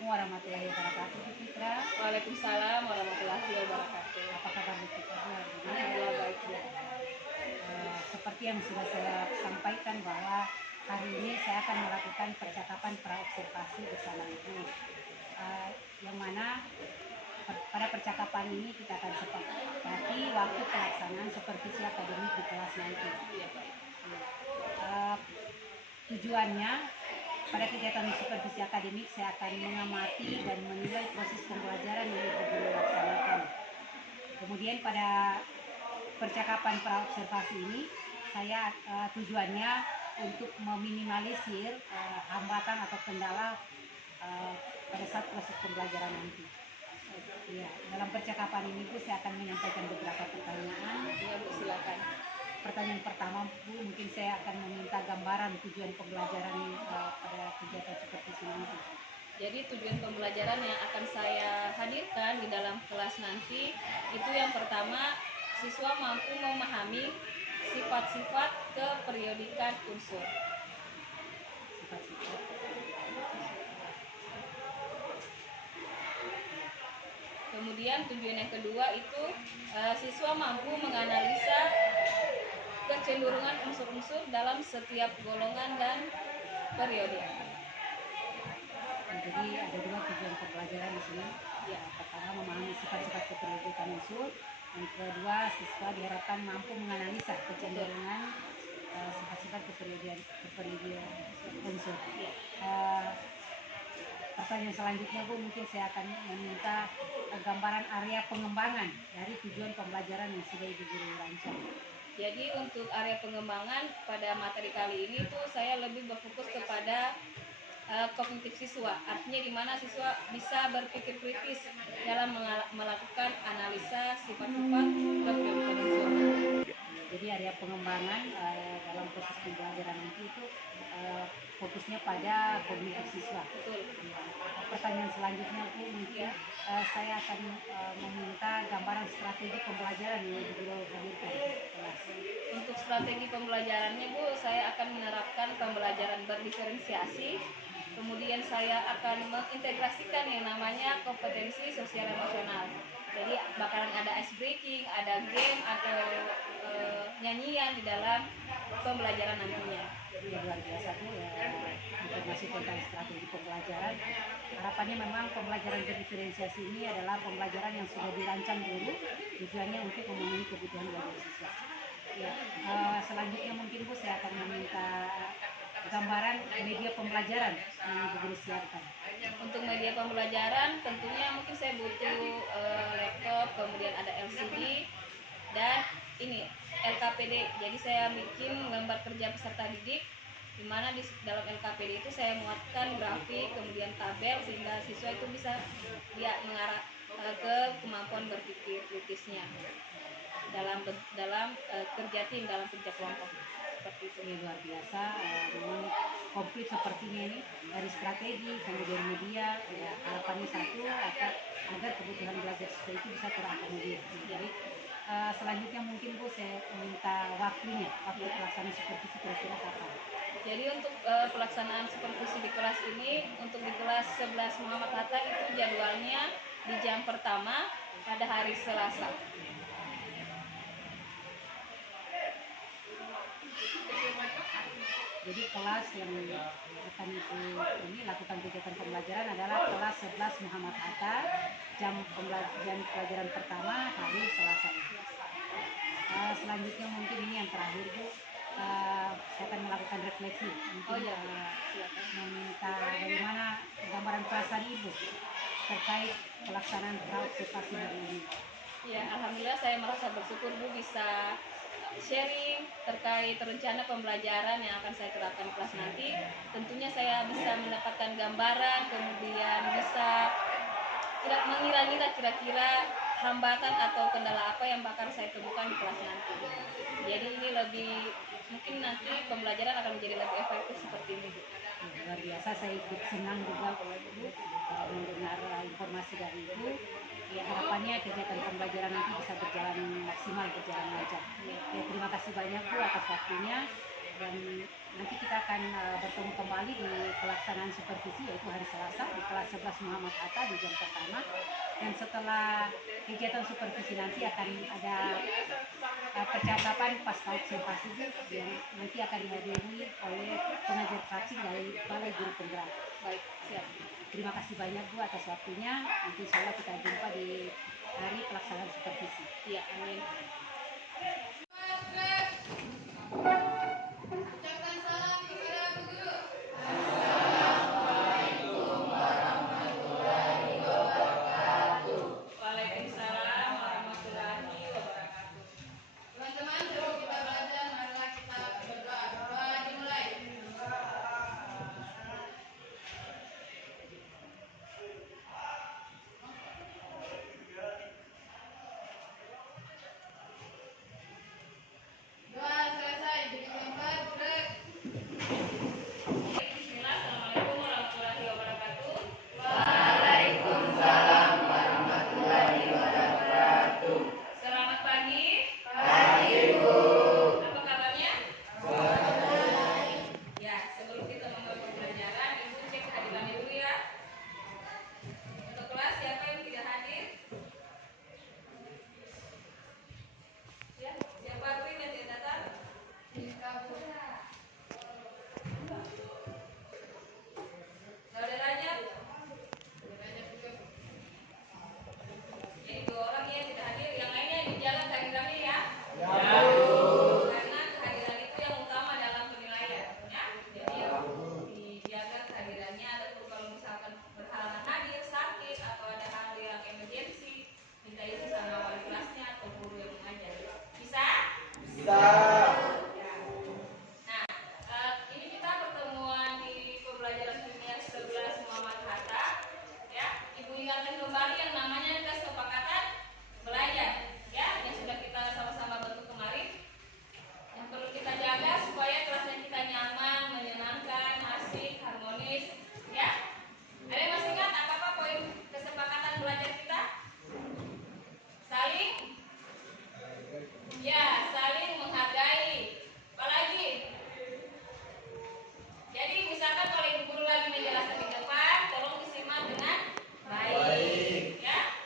Assalamualaikum warahmatullahi wabarakatuh, Bu Fitra. Waalaikumsalam warahmatullahi wabarakatuh. Apa kabar Bu Fitra hari ini? Alhamdulillah baik Bu. Seperti yang sudah saya sampaikan bahwa hari ini saya akan melakukan percakapan praobservasi bersama Ibu. Yang mana pada percakapan ini kita akan sepakati waktu pelaksanaan supervisi akademik di kelas nanti. Tujuannya pada kegiatan supervisi akademik saya akan mengamati dan menilai proses pembelajaran yang Ibu guru laksanakan. Kemudian pada percakapan praobservasi ini saya tujuannya untuk meminimalisir hambatan atau kendala pada saat proses pembelajaran nanti. Ya, dalam percakapan ini Bu, saya akan menyampaikan beberapa pertanyaan. Ya Bu, silakan. Pertanyaan pertama Bu, mungkin saya akan meminta gambaran tujuan pembelajaran pada kegiatan supervisi nanti. Jadi tujuan pembelajaran yang akan saya hadirkan di dalam kelas nanti itu yang pertama, siswa mampu memahami sifat-sifat keperiodikan unsur. Sifat-sifat. Kemudian tujuan yang kedua itu siswa mampu menganalisa kecenderungan unsur-unsur dalam setiap golongan dan periode. Jadi ada dua tujuan pembelajaran di sini. Ya, pertama memahami sifat-sifat keperiodikan unsur, yang kedua siswa diharapkan mampu menganalisa kecenderungan sifat-sifat keperiodikan unsur. Pertanyaan selanjutnya Bu, mungkin saya akan meminta gambaran area pengembangan dari tujuan pembelajaran yang sudah Ibu guru rancang. Jadi untuk area pengembangan pada materi kali ini tuh saya lebih berfokus kepada kognitif siswa, artinya di mana siswa bisa berpikir kritis dalam melakukan analisa sifat-sifat keperiodikan unsur. Jadi area pengembangan dalam proses pembelajaran nanti itu fokusnya pada kognitif siswa. Betul. Pertanyaan selanjutnya Bu, mungkin saya akan meminta gambaran strategi pembelajaran yang Ibu guru hadirkan di kelas. Untuk strategi pembelajarannya Bu, saya akan menerapkan pembelajaran berdiferensiasi. Kemudian saya akan mengintegrasikan yang namanya kompetensi sosial emosional. Jadi bakalan ada ice breaking, ada game atau nyanyian di dalam pembelajaran nantinya. Ya, luar biasa Bu ya, informasi tentang strategi pembelajaran. Harapannya memang pembelajaran berdiferensiasi ini adalah pembelajaran yang sudah dirancang guru, tujuannya untuk memenuhi kebutuhan belajar siswa. Ya, selanjutnya mungkin Bu, saya akan meminta gambaran media pembelajaran yang Ibu guru siapkan. Untuk media pembelajaran tentunya mungkin saya butuh laptop, kemudian ada LCD dan ini LKPD. Jadi saya bikin gambar kerja peserta didik, di mana di dalam LKPD itu saya muatkan grafik, kemudian tabel sehingga siswa itu bisa dia mengarah ke kemampuan berpikir kritisnya dalam kerja tim, dalam kerja kelompok. Seperti itu. Ya, luar biasa, memang komplit sepertinya ini dari strategi kemudian media. Ya, harapannya satu agar kebutuhan belajar siswa itu bisa terakomodir. Jadi selanjutnya mungkin Bu, saya minta waktu pelaksanaan supervisi kira-kira kapan? Jadi untuk pelaksanaan supervisi di kelas ini, untuk di kelas 11 Muhammad Hatta itu jadwalnya di jam pertama pada hari Selasa. Jadi kelas yang akan ini lakukan kegiatan pembelajaran adalah kelas 11 Muhammad Hatta, jam pelajaran pertama hari Selasa. Selanjutnya mungkin ini yang terakhir Bu, saya akan melakukan refleksi. Mungkin meminta bagaimana gambaran perasaan Ibu terkait pelaksanaan praobservasi hari ini. Ya, alhamdulillah saya merasa bersyukur Bu bisa sharing terkait rencana pembelajaran yang akan saya terapkan di kelas nanti. Tentunya saya bisa mendapatkan gambaran, kemudian bisa mengira-ngira kira-kira hambatan atau kendala apa yang bakal saya temukan di kelas nanti. Jadi ini lebih mungkin nanti pembelajaran akan menjadi lebih efektif seperti ini Bu. Luar biasa, saya ikut senang juga Bu mendengar informasi dari Ibu. Ya, harapannya kegiatan pembelajaran nanti bisa berjalan maksimal, berjalan lancar. Ya, terima kasih banyak Bu atas waktunya. dan nanti kita akan bertemu kembali di pelaksanaan supervisi yaitu hari Selasa di kelas 11 Muhammad Hatta di jam pertama. Dan setelah kegiatan supervisi nanti akan ada percakapan pasca observasi yang nanti akan dihadiri oleh pengajar praksi dari Balai Guru Penggerak. Baik, siap. Terima kasih banyak Bu atas waktunya. Nanti insya Allah kita jumpa di hari pelaksanaan supervisi. Iya, amin. Waalaikumsalam warahmatullahi wabarakatuh. Teman-teman, sebelum kita belajar, marilah kita berdoa. Doa dimulai. Doa selesai. Jadi gambar, break. Bismillah, Assalamualaikum warahmatullahi wabarakatuh. Waalaikumsalam warahmatullahi wabarakatuh. Selamat pagi. Pagi, Bu. Apa kabarnya? Baik. Ya, sebelum kita memulai pembelajaran, Ibu cek kehadirannya dulu ya. Untuk kelas, siapa yang tidak hadir? Ya, siapa Bu yang tidak datang? Saudaranya? Jadi 2 orang yang tidak hadir, yang lainnya dijaga kehadirannya ya. Karena kehadiran itu yang utama dalam penilaian, ya. Jadi dijaga kehadirannya. Ataupun kalau misalkan berhalangan hadir, sakit atau ada hal yang emergensi, minta izin sama wali kelasnya atau guru yang mengajar. Bisa? Ya. Nah, ini kita pertemuan di pembelajaran kimia 11 Muhammad Hatta. Ya, Ibu ingatkan kembali yang namanya kesepakatan belajar, ya, yang sudah kita sama-sama bentuk kemarin. Yang perlu kita jaga supaya kelasnya kita nyaman, menyenangkan, asik, harmonis, ya. Ada yang masih ingat apa poin kesepakatan belajar kita? Saling, ya, saling menghargai. Apalagi? Jadi misalkan kalau ibu guru lagi menjelaskan di depan, tolong disimak dengan baik, ya.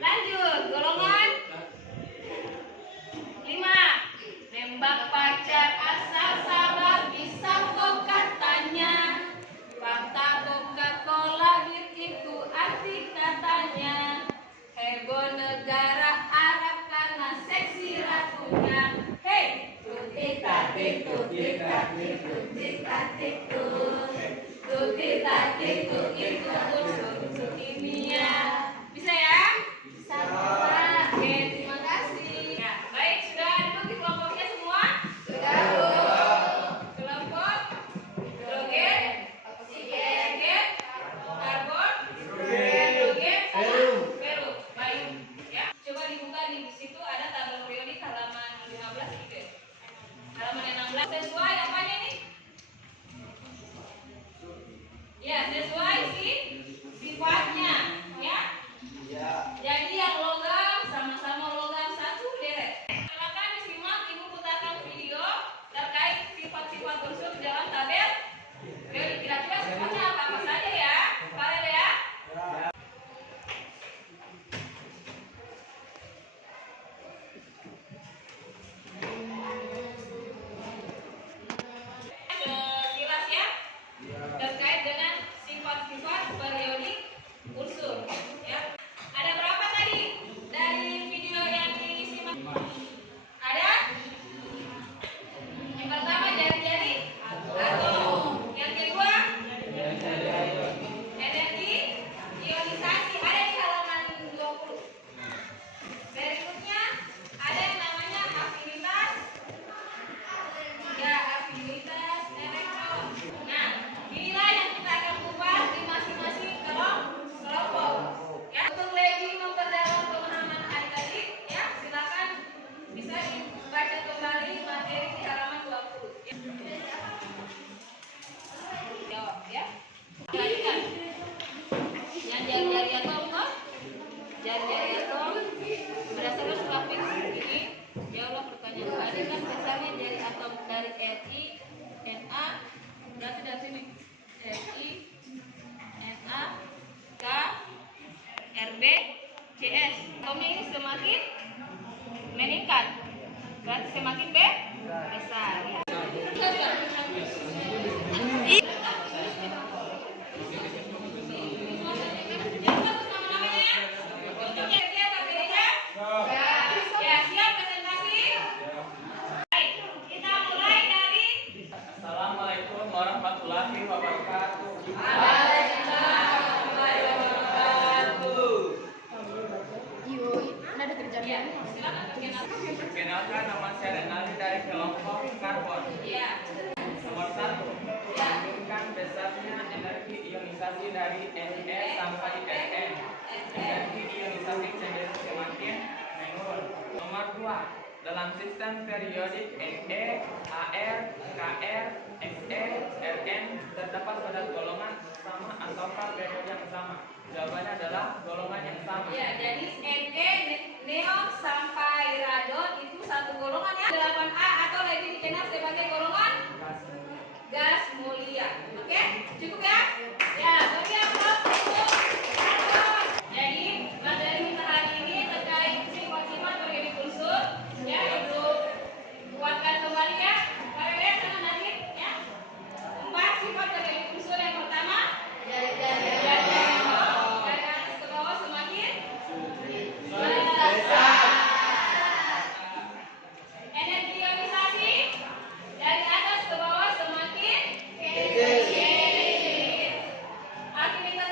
Lanjut, golongan 5. Nembak pacar asal sabar bisa kok katanya. Fakta Coca-Cola itu arti katanya. Heboh negara Arab karena seksi ratunya. Hey, tuti tatik tuti tatik tuti tatik tuti tatik tuti unsur kimia. Bisa ya? Bisa. Oke, terima kasih. Ya, baik, sudah duduk di kelompoknya semua? Sudah. Kelompok hidrogen, oksigen, karbon, hidrogen, perum. Baik. Ya, coba dibuka di situ ada tabel periodik halaman 15 gitu. Ya. Halaman 16 sesuai apanya nih? Ya, sesuai sifatnya, ya. Jadi yang logam sama-sama logam satu deret. Silakan disimak ibu putarkan video terkait sifat-sifat unsur dalam tabel. Kira-kira sifatnya apa saja ya? Kalian ya? Sekilas ya terkait dengan sifat-sifat periodik unsur. Ya. Ada berapa tadi dari video yang disimak? Ada? Yang pertama jari-jari atom. Yang kedua energi ionisasi ada di halaman 20. Berikutnya ada yang namanya afinitas. Ya, afinitas elektron. Nah, inilah yang kita akan kupas di masing-masing kelompok. Ya, untuk lebih memperdalam pemahaman adik-adik, ya, silakan bisa dibaca kembali materi di halaman 20. Ya. Jawab ya. Lanjutkan. Yang jari-jari atom kok? Jari-jari atom berdasarkan grafik ini, jawablah pertanyaan. Ada kan misalnya jari atom dari Ri, Na, berarti dari sini Ri, Na, K, Rb, Cs. Atomnya ini semakin meningkat, berarti semakin besar. Ya. Ya, siap presentasi? Baik, kita mulai dari Assalamualaikum warahmatullahi wabarakatuh. ya, silakan perkenalkan. Perkenalkan, nama saya Renaldi dari kelompok karbon. Ya, Nomor 1, menunjukkan besarnya energi ionisasi dari Ne sampai Rn. Energi ionisasi cenderung semakin menurun. Nomor 2, dalam sistem periodik Ne, Ar, Kr, Fe, Rn terdapat pada golongan sama ataukah periode yang sama? Jawabannya adalah golongan yang sama. ya, jadi Ne, neon sampai radon itu satu golongan ya. 8A atau lebih dikenal sebagai golongan gas mulia. Oke, cukup ya? Ya, bagi yang belum cukup, radon. Jadi materi kita hari ini terkait sifat-sifat periodik unsur, ya, itu kuatkan kembali ya. Kalian sama Nadine ya. 4 sifat periodik unsur. Yang pertama, jari-jari atom dari atas ke bawah semakin besar. Energi ionisasi dari atas ke bawah semakin kecil. Aktivitas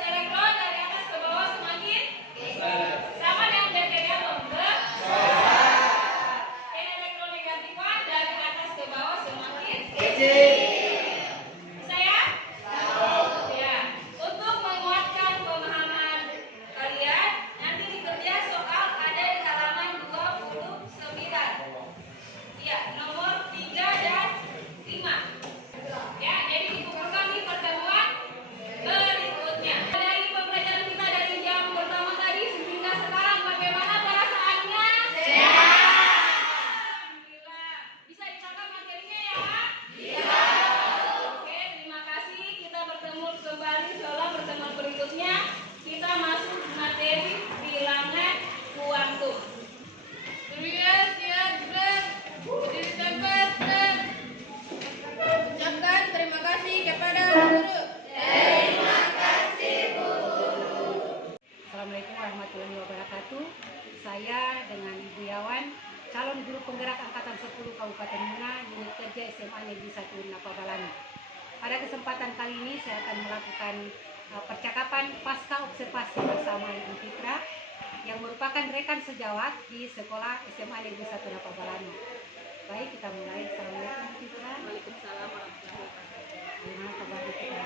warahmatullahi wabarakatuh. Saya dengan Ibu Yawan, calon guru penggerak Angkatan 10 Kabupaten Muna, unit kerja SMA Negeri 1 Napabalani. Pada kesempatan kali ini saya akan melakukan percakapan pasca observasi bersama Ibu Fitra yang merupakan rekan sejawat di sekolah SMA Negeri 1 Napabalani. Baik, kita mulai. Assalamualaikum Bu Fitra. Waalaikumsalam warahmatullahi wabarakatuh. Gimana kabar Bu Fitra?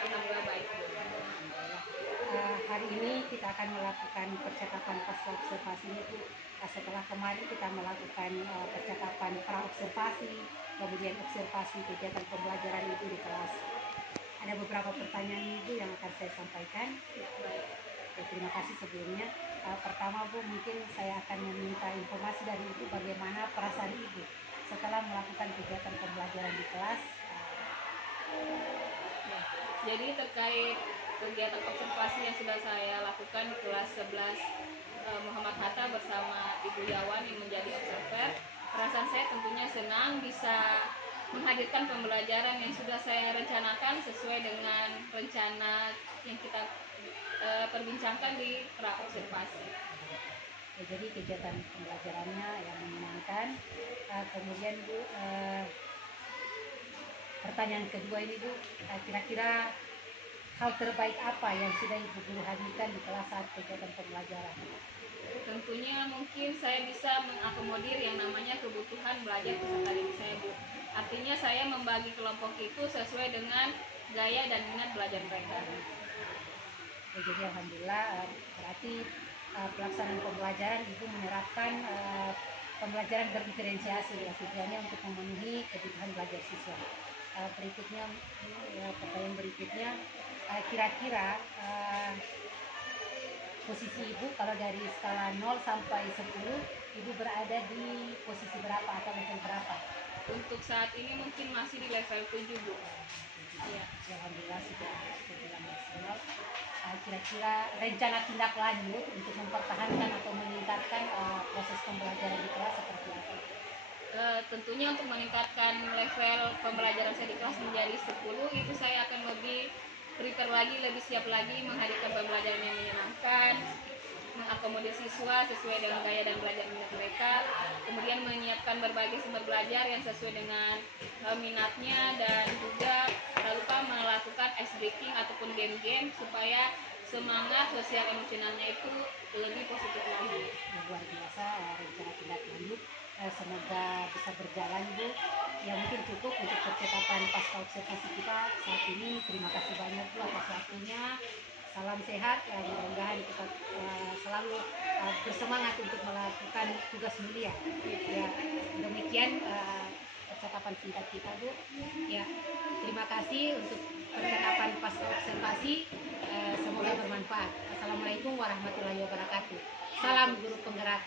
Alhamdulillah baik. Hari ini kita akan melakukan percakapan pasca observasi itu. Setelah kemarin kita melakukan percakapan pra observasi, kemudian observasi kegiatan pembelajaran Ibu di kelas. Ada beberapa pertanyaan Ibu yang akan saya sampaikan. Ya, terima kasih sebelumnya. Pertama Bu, mungkin saya akan meminta informasi dari Ibu bagaimana perasaan Ibu setelah melakukan kegiatan pembelajaran di kelas. Ya, jadi terkait kegiatan observasi yang sudah saya lakukan di kelas 11 Muhammad Hatta bersama Ibu Yawan yang menjadi observer, perasaan saya tentunya senang bisa menghadirkan pembelajaran yang sudah saya rencanakan sesuai dengan rencana yang kita perbincangkan di pra observasi. Ya, jadi kegiatan pembelajarannya yang menyenangkan. Kemudian Bu, pertanyaan kedua ini Bu, kira-kira hal terbaik apa yang sudah Ibu guru hadirkan di kelas saat kegiatan pembelajaran? Tentunya mungkin saya bisa mengakomodir yang namanya kebutuhan belajar peserta didik saya, Bu. Artinya saya membagi kelompok itu sesuai dengan gaya dan minat belajar mereka. Ya, jadi alhamdulillah berarti pelaksanaan pembelajaran Ibu menerapkan pembelajaran berdiferensiasi, ya, tujuannya untuk memenuhi kebutuhan belajar siswa. Berikutnya, pertanyaan berikutnya, kira-kira posisi Ibu kalau dari skala 0 sampai 10, Ibu berada di posisi berapa atau level berapa? Untuk saat ini mungkin masih di level 7, Bu. Ya. Alhamdulillah sudah terbilang maksimal. Kira-kira rencana tindak lanjut untuk mempertahankan atau meningkatkan proses pembelajaran di kelas seperti apa? Tentunya untuk meningkatkan level pembelajaran saya di kelas menjadi 10, itu saya akan lebih prepare lagi, lebih siap lagi menghadirkan pembelajaran yang menyenangkan, mengakomodir siswa sesuai dengan gaya dan belajar minat mereka, kemudian menyiapkan berbagai sumber belajar yang sesuai dengan minatnya, dan juga tak lupa melakukan ice breaking ataupun game-game supaya semangat sosial emosionalnya itu lebih positif lagi. Luar biasa rencana tindak lanjut. Semoga bisa berjalan Bu. Ya, mungkin cukup untuk percakapan pasca observasi kita saat ini. Terima kasih banyak Bu atas waktunya. Salam sehat, mudah-mudahan kita selalu bersemangat untuk melakukan tugas mulia. Ya, demikian percakapan singkat kita Bu. Ya, terima kasih untuk percakapan pasca observasi. Semoga bermanfaat. Assalamualaikum warahmatullahi wabarakatuh. Salam guru penggerak.